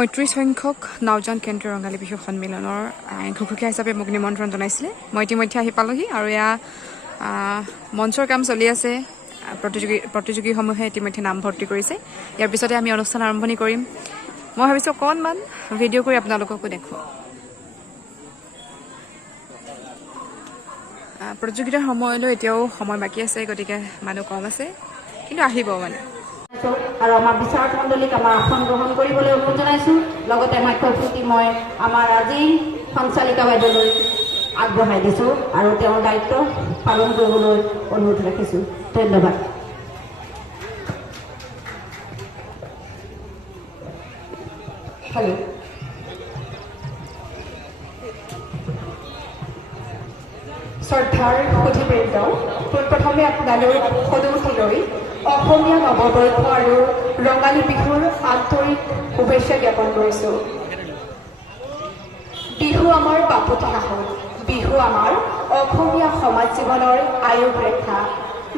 35 সংখ্যক নওজান কেন্দ্ৰীয় ৰঙালী বিহু সন্মিলনৰ ঘুঘুকীয়া হিচাপে মোক নিমন্ত্ৰণ জনাইছিলে মই ইতিমধ্যে আহি পালোহি আৰু এয়া মঞ্চৰ কাম চলি আছে প্ৰতিযোগীসমূহে ইতিমধ্যে নাম ভৰ্তি কৰিছে ইয়াৰ পিছতে আমি অনুষ্ঠান আৰম্ভণি কৰিম মই ভাবিছোঁ অকণমান ভিডিঅ' কৰি আপোনালোককো দেখুৱাওঁ প্ৰতিযোগিতাৰ সময়লৈ এতিয়াও সময় বাকী আছে গতিকে মানুহ কম আছে কিন্তু আহিব মানে আৰু আমাৰ বিচাৰক মণ্ডলীক আমাৰ আসন গ্ৰহণ কৰিবলৈ অনুৰোধ জনাইছোঁ লগতে মাধ্যমটি মই আমাৰ আজি সঞ্চালিকা বাইদেউলৈ আগবঢ়াই দিছোঁ আৰু তেওঁৰ দায়িত্ব পালন কৰিবলৈ অনুৰোধ ৰাখিছোঁ ধন্যবাদ হেল্ল' শ্ৰদ্ধাৰ সুধীবৃন্দ পোনপ্ৰথমে আপোনালোক সদৌতি লৈ অসমীয়া নৱবৰ্ষ আৰু ৰঙালী বিহুৰ আন্তৰিক শুভেচ্ছা জ্ঞাপন কৰিছোঁ বিহু আমাৰ বাপতি সাহোন বিহু আমাৰ অসমীয়া সমাজ জীৱনৰ আয়ুস ৰেখা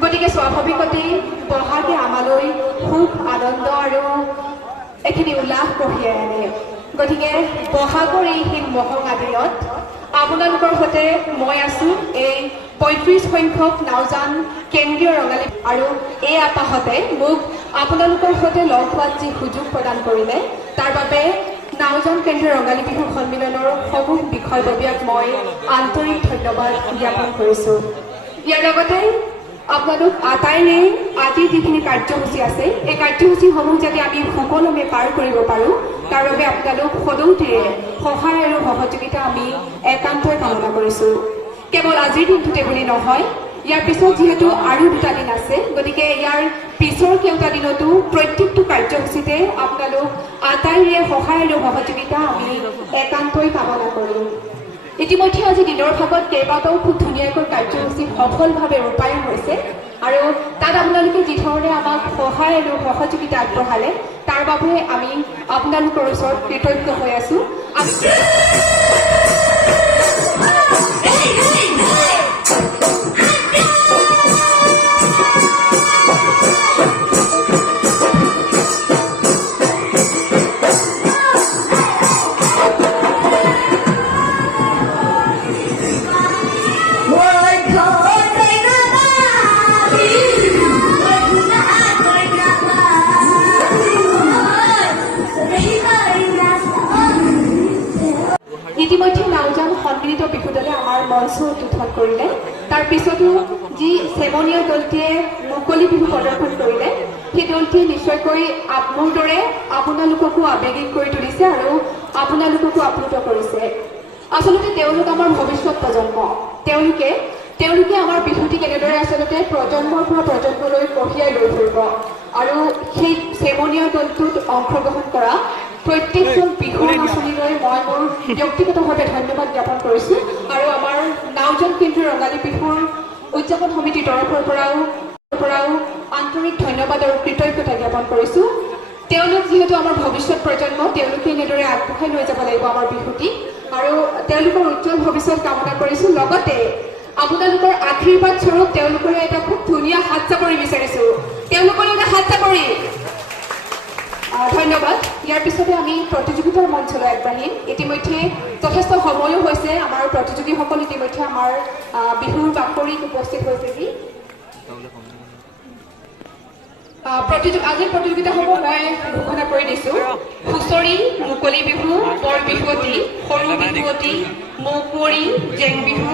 গতিকে স্বাভাৱিকতেই বহাগে আমালৈ সুখ আনন্দ আৰু এখিনি উল্লাস কঢ়িয়াই আনে গতিকে বহাগৰ এই হিম মহঙা দিনত আপোনালোকৰ সৈতে মই আছোঁ এই 35 সংখ্যক নওজান কেন্দ্ৰীয় ৰঙালী আৰু এই আপাহতে মোক আপোনালোকৰ সৈতে লগ হোৱাত যি সুযোগ প্ৰদান কৰিলে তাৰ বাবে নওজান কেন্দ্ৰীয় ৰঙালী বিহু সন্মিলনৰ সমূহ বিষয়ববীয়াক মই আন্তৰিক ধন্যবাদ জ্ঞাপন কৰিছোঁ ইয়াৰ লগতে আপোনালোক আটাইৰে আজি যিখিনি কাৰ্যসূচী আছে এই কাৰ্যসূচীসমূহ যাতে আমি সুকলমে পাৰ কৰিব পাৰোঁ তাৰ বাবে আপোনালোক সদৌতিৰে সহায় আৰু সহযোগিতা আমি একান্তই কামনা কৰিছোঁ কেৱল আজিৰ দিনটোতে বুলি নহয় ইয়াৰ পিছত যিহেতু আৰু দুটা দিন আছে গতিকে ইয়াৰ পিছৰ কেইটা দিনতো প্ৰত্যেকটো কাৰ্যসূচীতে আপোনালোক আটাইৰে সহায় আৰু সহযোগিতা আমি একান্তই কামনা কৰিম ইতিমধ্যে আজি দিনৰ ভাগত কেইবাটাও খুব ধুনীয়াকৈ কাৰ্যসূচী সফলভাৱে ৰূপায়ণ হৈছে আৰু তাত আপোনালোকে যিধৰণে আমাক সহায় আৰু সহযোগিতা আগবঢ়ালে তাৰ বাবে আমি আপোনালোকৰ ওচৰত কৃতজ্ঞ হৈ আছোঁ ইতিমধ্যে নওজান সন্মিলিত বিহু দলে আমাৰ মঞ্চ উদ্বোধন কৰিলে তাৰ পিছতো যি চেমনীয়া দলটিয়ে মুকলি বিহু প্ৰদৰ্শন কৰিলে সেই দলটিয়ে নিশ্চয়কৈ মোৰ দৰে আপোনালোককো আৱেগিক কৰি তুলিছে আৰু আপোনালোককো আপ্লুত কৰিছে আচলতে তেওঁলোক আমাৰ ভৱিষ্যত প্ৰজন্ম তেওঁলোকে আমাৰ বিহুটি কেনেদৰে আচলতে প্ৰজন্মৰ পৰা প্ৰজন্মলৈ কঢ়িয়াই লৈ ফুৰিব আৰু সেই চেমনীয়া দলটোত অংশগ্ৰহণ কৰা প্ৰত্যেকজন বিহু নাচনীলৈ মই মোৰ ব্যক্তিগতভাৱে ধন্যবাদ জ্ঞাপন কৰিছোঁ আৰু আমাৰ নওজান কেন্দ্ৰীয় ৰঙালী বিহুৰ উদযাপন সমিতিৰ তৰফৰ পৰাও আন্তৰিক ধন্যবাদ আৰু কৃতজ্ঞতা জ্ঞাপন কৰিছোঁ তেওঁলোক যিহেতু আমাৰ ভৱিষ্যত প্ৰজন্ম তেওঁলোকে এনেদৰে আগবঢ়াই লৈ যাব লাগিব আমাৰ বিহুটি আৰু তেওঁলোকৰ উজ্জ্বল ভৱিষ্যত কামনা কৰিছোঁ লগতে আপোনালোকৰ আশীৰ্বাদ স্বৰূপ তেওঁলোকৰ এটা খুব ধুনীয়া হাত চাপৰি বিচাৰিছোঁ তেওঁলোকৰ এটা হাত চাপৰি ধন্যবাদ ইয়াৰ পিছতে আমি প্ৰতিযোগিতাৰ মঞ্চলৈ আগবাঢ়িম ইতিমধ্যে যথেষ্ট সময়ো হৈছে আমাৰ প্ৰতিযোগীসকল ইতিমধ্যে আমাৰ বিহুৰ বাকৰিত উপস্থিত হৈছেহি আজিৰ প্ৰতিযোগিতাসমূহ মই ঘোষণা কৰি দিছোঁ হুঁচৰি মুকলি বিহু বৰ বিহুৱতী সৰু বিহুৱতী মৌকুঁৱৰী জেং বিহু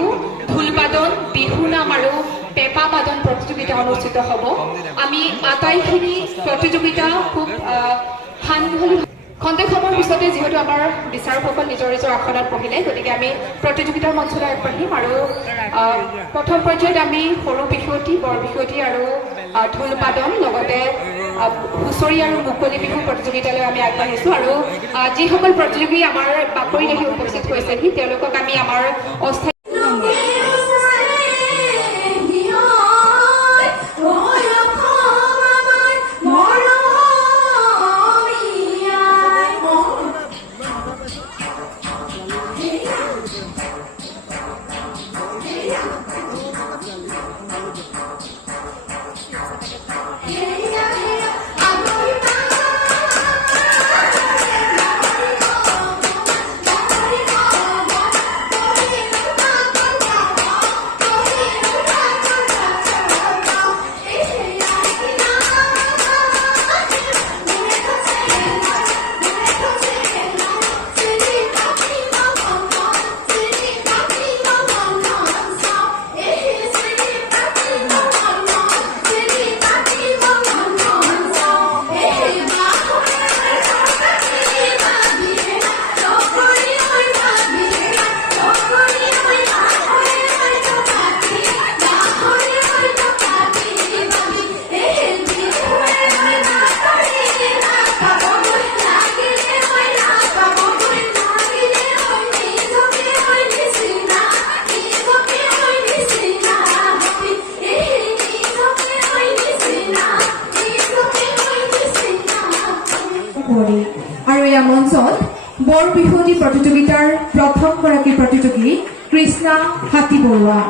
ঢোলবাদন বিহু নাম আৰু পেঁপা বাদন প্ৰতিযোগিতা অনুষ্ঠিত হ'ব আমি আটাইখিনি প্ৰতিযোগিতা খুব খন্তেক সময়ৰ পিছতে যিহেতু আমাৰ বিচাৰকসকল নিজৰ নিজৰ আসনত বহিলে গতিকে আমি প্ৰতিযোগিতাৰ মঞ্চলৈ আগবাঢ়িম আৰু প্ৰথম পৰ্যায়ত আমি সৰু বিহুৱতী বৰ বিহুৱতী আৰু ঢোলবাদন লগতে হুঁচৰি আৰু মুকলি বিহু প্ৰতিযোগিতালৈ আমি আগবাঢ়িছোঁ আৰু যিসকল প্ৰতিযোগী আমাৰ বাকৰিত আহি উপস্থিত হৈছেহি তেওঁলোকক আমি আমাৰ অস্থায়ী এয়া মঞ্চত বৰ বিহুৱতী প্ৰতিযোগিতাৰ প্ৰথমগৰাকী প্ৰতিযোগী কৃষ্ণা হাতী বৰুৱা।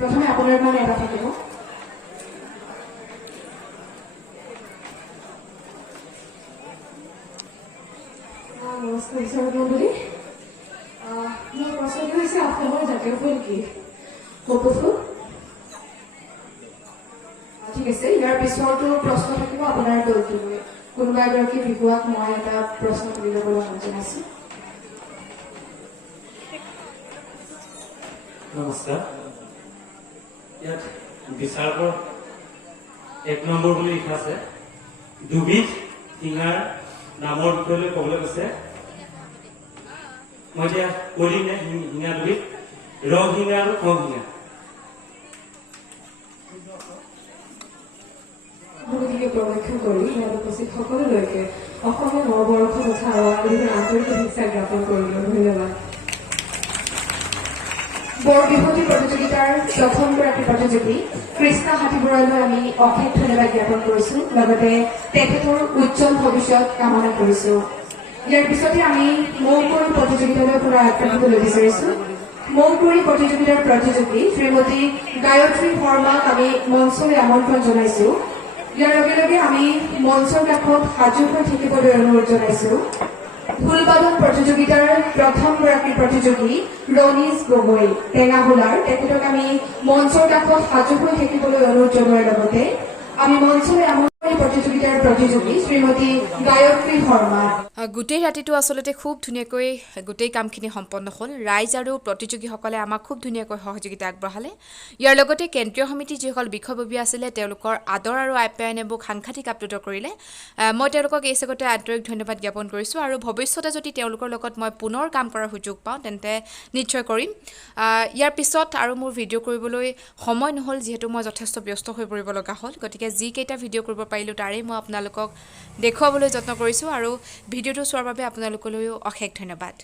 প্ৰথমে আপোনাৰ মানে এটা থাকিব। নমস্কাৰ বিচাৰক মণ্ডলী, মোৰ প্ৰশ্নটো হৈছে অসমৰ জাতীয় ফুল কি? কপৌ ফুল। ঠিক আছে, ইয়াৰ পিছৰটো প্ৰশ্ন থাকিব আপোনাৰ দলটোলৈ। কোনোবা এগৰাকী বিহুৱাক মই এটা প্ৰশ্ন তুলি ল'বলৈ মন জনাইছোঁ। নমস্কাৰ। ইয়াত বিচাৰকৰ 1 নম্বৰ বুলি লিখা আছে। দুবিধ শিঙাৰ নামৰ বিষয়লৈ ক'বলৈ কৈছে। মই এতিয়া কৰিম নে শিঙা দুবিধ? ৰং শিঙা আৰু কম শিঙা। গতিকে প্ৰৱেশ কৰি ইয়াত উপস্থিত সকলোলৈকে অসমীয়া নৱবৰ্ষ তথা ৰঙালীৰ আন্তৰিক শুভেচ্ছা জ্ঞাপন কৰিলোঁ। ধন্যবাদ। বৰ বিহুৱতী প্ৰতিযোগিতাৰ প্ৰথমগৰাকী প্ৰতিযোগী কৃষ্ণা হাতী বৰুৱালৈ আমি অশেষ ধন্যবাদ জ্ঞাপন কৰিছো, লগতে তেখেতৰ উজ্জ্বল ভৱিষ্যত কামনা কৰিছো। ইয়াৰ পিছতে আমি মৌকুঁৱৰী প্ৰতিযোগিতালৈ পুনৰ আগবাঢ়িবলৈ বিচাৰিছো। মৌকুঁৱৰী প্ৰতিযোগিতাৰ প্ৰতিযোগী শ্ৰীমতী গায়ত্ৰী শৰ্মাক আমি মঞ্চলৈ আমন্ত্ৰণ জনাইছো। ইয়াৰ লগে লগে আমি মঞ্চৰ কাষত সাজু হৈ থাকিবলৈ অনুৰোধ জনাইছো। ঢোলবাদন প্ৰতিযোগিতাৰ প্ৰথমগৰাকী প্ৰতিযোগী ৰণীজ গগৈ টেঙাহোলাৰ, তেখেতক আমি মঞ্চৰ কাষত সাজু হৈ থাকিবলৈ অনুৰোধ জনোৱাৰ লগতে আমি মঞ্চলৈ আমন্ত্ৰণ প্ৰতিযোগিতাৰ প্ৰতিযোগী শ্ৰীমতী গায়ত্ৰী শৰ্মা। গোটেই ৰাতিটো আচলতে খুব ধুনীয়াকৈ গোটেই কামখিনি সম্পন্ন হ'ল। ৰাইজ আৰু প্ৰতিযোগীসকলে আমাক খুব ধুনীয়াকৈ সহযোগিতা আগবঢ়ালে। ইয়াৰ লগতে কেন্দ্ৰীয় সমিতিৰ যিসকল বিষয়ববী আছিলে তেওঁলোকৰ আদৰ আৰু আপ্যায়নে মোক সাংঘাতিক আপ্লুত কৰিলে। মই তেওঁলোকক এই চেগতে আন্তৰিক ধন্যবাদ জ্ঞাপন কৰিছোঁ আৰু ভৱিষ্যতে যদি তেওঁলোকৰ লগত মই পুনৰ কাম কৰাৰ সুযোগ পাওঁ তেন্তে নিশ্চয় কৰিম। ইয়াৰ পিছত আৰু মোৰ ভিডিঅ' কৰিবলৈ সময় নহ'ল, যিহেতু মই যথেষ্ট ব্যস্ত হৈ পৰিব লগা হ'ল। গতিকে যিকেইটা ভিডিঅ' কৰিব পাৰিলোঁ তাৰেই মই আপোনালোকক দেখুৱাবলৈ যত্ন কৰিছোঁ আৰু ভিডিঅ'টো চোৱাৰ বাবে আপোনালোকলৈও অশেষ ধন্যবাদ।